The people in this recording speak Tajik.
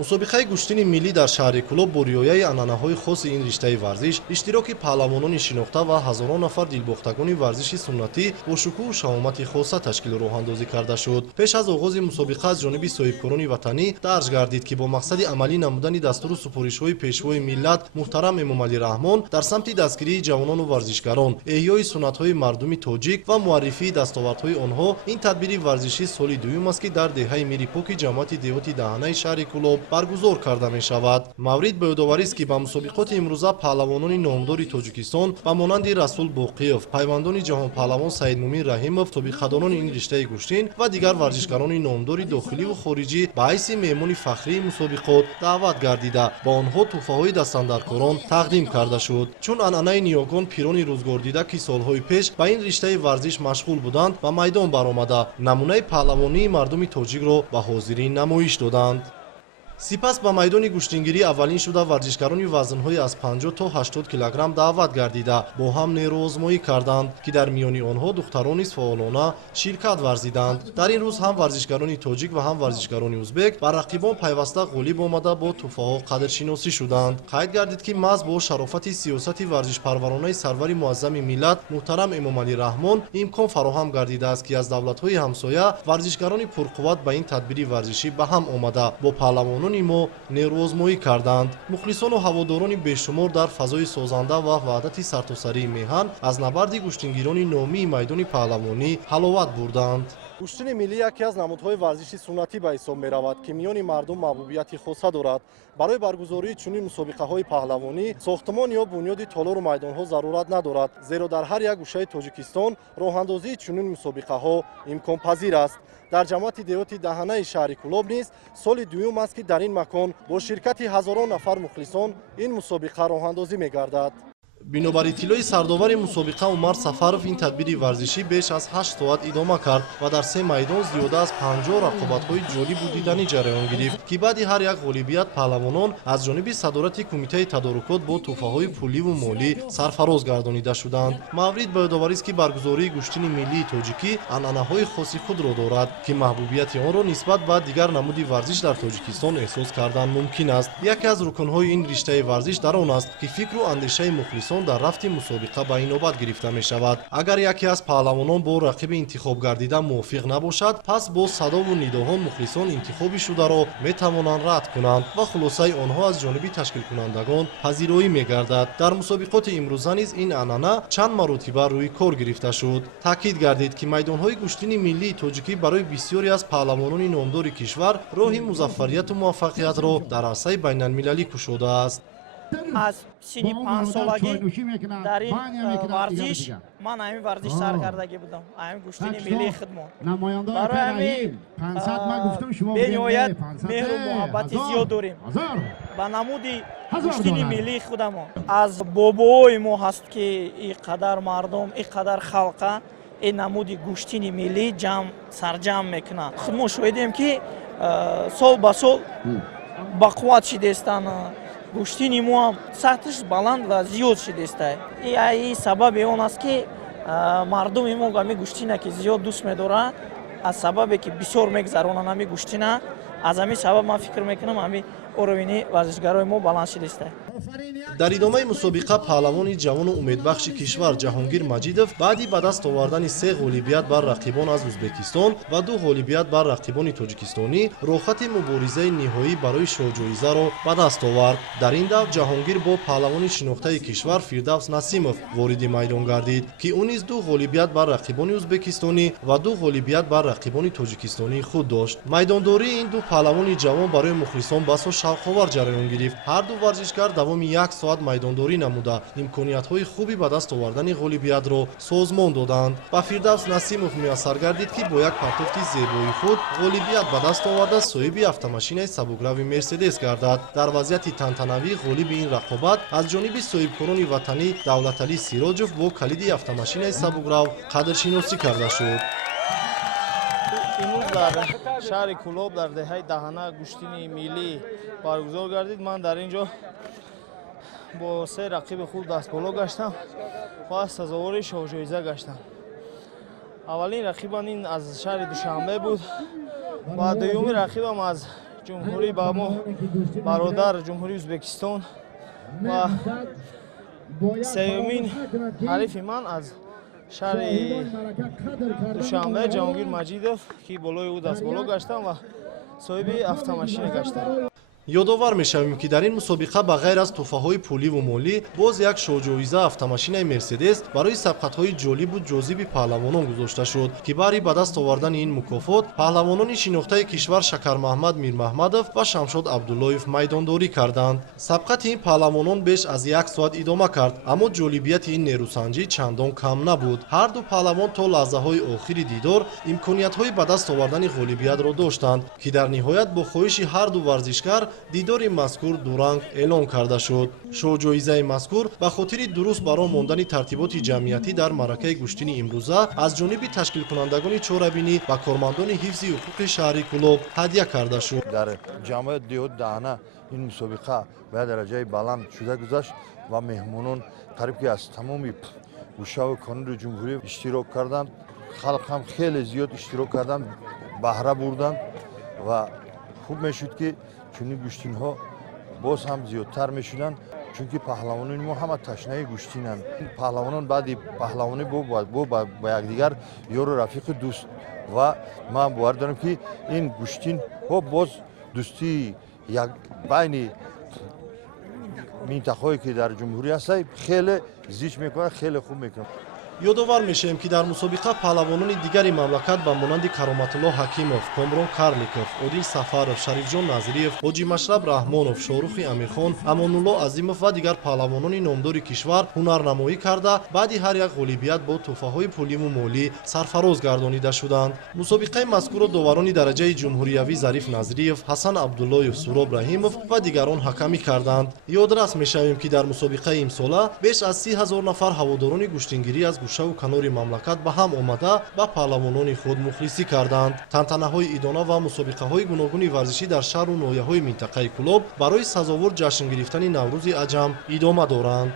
мусобиқаи гӯштини миллӣ дар шаҳри Кӯлоб бо риояи анъанаҳои хоси ин риштаи варзиш, иштироки паҳлавонони шинохта ва ҳазорон нафар дилбохтагони варзиши суннатӣ бо шукӯҳу шаҳомати хоса ташкилу роҳандозӣ карда шуд. Пеш аз оғози мусобиқа аз ҷониби соҳибкорони ватанӣ дарҷ гардид, ки бо мақсади амалӣ намудани дастуру супоришҳои пешвои миллат муҳтарам Эмомалӣ Раҳмон дар самти дастгирии ҷавонону варзишгарон, эҳёи суннатҳои мардуми тоҷик ва муаррифии дастовардҳои онҳо, ин тадбири варзишӣ соли дуюм аст, ки дар деҳаи Мири Поки ҷамъияти деҳоти Даҳанаи шаҳри Кӯлоб баргузор карда мешавад. Маврид ба ёдоварист, ки ба мусобиқоти имрӯза паҳлавонони номдори Тоҷикистон ба монанди Расул Боқиев, пайвандони ҷаҳонпаҳлавон Саидмӯмин Раҳимов, собиқадонони ин риштаи гӯштин ва дигар варзишгарони номдори дохиливу хориҷӣ ба ҳайси меҳмони фахрии мусобиқот даъват гардида, ба онҳо тӯҳфаҳои дастандаркорон тақдим карда шуд. Чун анъанаи ниёгон пирони рӯзгордида, ки солҳои пеш ба ин риштаи варзиш машғул буданд, ба майдон баромада, намунаи паҳлавонии мардуми тоҷикро ба ҳозирин намоиш доданд. Сипас ба майдони гӯштингирӣ аввалин шуда варзишгарони вазнҳои аз 50 то 80 килограмм даъват гардида бо ҳам нерӯозмоӣ карданд, ки дар миёни онҳо духтарони фаъолона ширкат варзиданд. Дар ин рӯз ҳам варзишгарони тоҷик ва ҳам варзишгарони узбек ба рақибон пайваста ғолиб омада бо тӯҳфаҳо қадршиносӣ шуданд. Қайд гардид, ки маҳз бо шарофати сиёсати варзишпарваронаи сарвари муаззами миллат муҳтарам Эмомалӣ Раҳмон имкон фароҳам гардидааст, ки аз давлатҳои ҳамсоя варзишгарони пурқувват ба ин тадбири варзишӣ ба ҳам омада бо паҳлавонони мо нерӯозмоӣ карданд. Мухлисону ҳаводорони бешумор дар фазои созанда ва ваҳдати сартосарии меҳан аз набарди гӯштингирони номии майдони паҳлавонӣ ҳаловат бурданд. Гӯштини миллӣ яке аз намудҳои варзиши суннатӣ ба ҳисоб меравад, ки миёни мардум маҳбубияти хоса дорад. Барои баргузории чунин мусобиқаҳои паҳлавонӣ сохтмон ё бунёди толору майдонҳо зарурат надорад, зеро дар ҳар як гӯшаи Тоҷикистон роҳандозии чунин мусобиқаҳо имконпазир аст. Дар ҷамъияти деҳоти Даҳанаи шаҳри Кӯлоб низ соли дуюм аст, ки дар ин макон бо ширкати ҳазорон нафар мухлисон ин мусобиқа роҳандозӣ мегардад. Бинобар иттилои сардовари мусобиқа Умар Сафаров, ин тадбири варзишӣ беш аз 8 соат идома кард ва дар 3 майдон зиёда аз 50 рақобатҳои ҷолибу диданӣ ҷараён гирифт, ки баъди ҳар як ғолибият паҳлавонон аз ҷониби садорати кумитаи тадорукот бо тӯҳфаҳои пулливу молӣ сарфароз гардонида шуданд. Маврид ба ёдоварист, ки баргузории гӯштини миллии тоҷикӣ анъанаҳои хоси худро дорад, ки маҳбубияти онро нисбат ба дигар намуди варзиш дар Тоҷикистон эҳсос кардан мумкин аст. Яке аз рукнҳои ин риштаи варзиш дар он аст, ки фикру андешаи мухлисон дар рафти мусобиқа ба инобат гирифта мешавад. Агар яке аз паҳлавонон бо рақиби интихоб гардида мувофиқ набошад, пас бо садову нидоҳо мухлисон интихоби шударо метавонанд рад кунанд ва хулосаи онҳо аз ҷониби ташкилкунандагон пазироӣ мегардад. Дар мусобиқоти имрӯза низ ин анъана чанд маротиба рӯи кор гирифта шуд. таъкид гардид, ки майдонҳои гӯштини миллии тоҷикӣ барои бисёре аз паҳлавонони номдори кишвар роҳи музаффарияту муваффақиятро дар арсаи байналмилалӣ кушодааст. аз сини 5 солагӣ дар ин варзиш ман ҳамин варзиш сар кардагӣ будам, ҳамин гӯштини миллии хидмот. Барои ҳамин бениҳоят меҳру муҳаббати зиёд дорем ба намуди гӯштини миллии худамон. аз бобоҳои мо ҳаст, ки ин қадар мардум, ин қадар халқа ин намуди гӯштини миллӣ сарҷамъ мекунанд. Худ мо шоҳидем, ки сол ба сол ба қувват шидестанд. гӯштини мо ҳам сатҳш баланд ва зиёд шидеста. ин сабаби он аст, ки мардуми мо ҳамин гӯштина ки зиёд дӯст медорад, аз сабабе ки бисёр мегзаронанд ҳамин гӯштина, аз ҳамин сабаб ман фикр мекунам ҳамин уровни варзишгарои мо баланд шидеста. дар идомаи мусобиқа паҳлавони ҷавону умедбахши кишвар Ҷаҳонгир Маҷидов баъди ба даст овардани 3 ғолибият бар рақибон аз Узбекистон ва 2 ғолибият бар рақибони тоҷикистонӣ роҳхати муборизаи ниҳоӣ барои шоҳҷоизаро ба даст овард. Дар ин давр Ҷаҳонгир бо паҳлавони шинохтаи кишвар Фирдавс Насимов вориди майдон гардид, ки ӯ низ 2 ғолибият бар рақибони узбекистонӣ ва 2 ғолибият бар рақибони тоҷикистонии худ дошт. майдондории ин ду паҳлавони ҷавон барои мухлисон басо шавқовар ҷараён гирифт. ҳар ду варзишгар давоми 1 соат майдондорӣ намуда имкониятҳои хуби ба даст овардани ғолибиятро созмон доданд. ба Фирдавс Насимов муяссар гардид, ки бо як партофти зебои худ ғолибият ба даст оварда соҳиби автомашинаи сабукрави Мерседес гардад. дар вазъияти тантанавӣ ғолиби ин рақобат аз ҷониби соҳибкорони ватанӣ Давлаталӣ Сироҷов бо калиди автомашинаи сабукрав қадршиносӣ карда шуд. имрӯз дар шаҳри Кӯлоб дар деҳаи Даҳана гӯштини миллӣ баргузор гардид. Ман дар ин ҷо бо 3 рақиби худ дастболо гаштам ва сазовори шоҳҷоиза гаштам. аввалин рақибам ин аз шаҳри Душанбе буд ва дуюми рақибам аз ҷумҳурӣ ба мо бародар ҷумҳурии Ӯзбекистон ва сеюмин ҳарифи ман аз шаҳри Душанбе Ҷаҳонгир Маҷидов ки болои ӯ дастболо гаштам ва соҳиби автомошина гаштам. ёдовар мешавем ки дар ин мусобиқа ба ғайр аз тӯҳфаҳои пуливу молӣ боз як шоҳҷоиза автомошинаи мерседес барои сабқатҳои ҷолибу ҷозиби паҳлавонон гузошта шуд ки баъри ба даст овардани ин мукофот паҳлавонони шинохтаи кишвар Шакармаҳмад Мирмаҳмадов ва Шамшод Абдуллоев майдондорӣ карданд. Сабқати ин паҳлавонон беш аз 1 соат идома кард, аммо ҷолибияти ин нерӯсанҷӣ чандон кам набуд. Ҳар ду паҳлавон то лаҳзаҳои охири дидор имкониятҳои ба даст овардани ғолибиятро доштанд ки дар ниҳоят бо хоҳиши ҳар ду варзишгар дидори мазкур дуранг эълон карда шуд. Шоҳҷоизаи мазкур ба хотири дуруст баро мондани тартиботи ҷамъиятӣ дар маъракаи гӯштини имрӯза аз ҷониби ташкилкунандагони чорабинӣ ба кормандони ҳифзи ҳуқуқи шаҳри Кӯлоб ҳадя карда шуд. дар ҷамъияти диҳот Даҳна ин мусобиқа ба дараҷаи баланд шуда гузашт ва меҳмонон қариб ки аз тамоми гӯшаву конури ҷумҳурӣ иштирок карданд. Халқ ҳам хеле зиёд иштирок карданд, баҳра бурданд ва хуб мешуд ки чунин гӯштинҳо боз ҳам зиёдтар мешуданд, чунки паҳлавонони мо ҳама ташнаи гӯштинанд. Паҳлавонон баъди паҳлавонӣ ба якдигар ёру рафиқу дӯст ва ман бовар дорам ки ин гӯштинҳо боз дӯстии байни минтақаҳое ки дар ҷумҳурӣ ҳастанд хеле зич мекунад, хеле хуб мекунад. ёдовар мешавем ки дар мусобиқа паҳлавонони дигари мамлакат ба монанди Кароматулло Ҳакимов, Комрон Карликов, Одил Сафаров, Шарифҷон Назириев, Ҳоҷи Машраб Раҳмонов, Шорухи Амирхон, Амонулло Азимов ва дигар паҳлавонони номдори кишвар ҳунарнамоӣ карда баъди ҳар як ғолибият бо тӯҳфаҳои пуливу молӣ сарфароз гардонида шуданд. Мусобиқаи мазкурро доварони дараҷаи ҷумҳуриявӣ Зариф Назириев, Ҳасан Абдуллоев, Суроб Раҳимов ва дигарон ҳакамӣ карданд. Ёдрас мешавем ки дар мусобиқаи имсола беш аз 30 000 нафар ҳаводорони гӯштингирӣ аз гӯшаву канори мамлакат ба ҳам омада ба паҳлавонони худ мухлисӣ карданд. Тантанаҳои идона ва мусобиқаҳои гуногуни варзишӣ дар шаҳру ноҳияҳои минтақаи Кӯлоб барои сазовур ҷашн гирифтани Наврӯзи Аҷам идома доранд.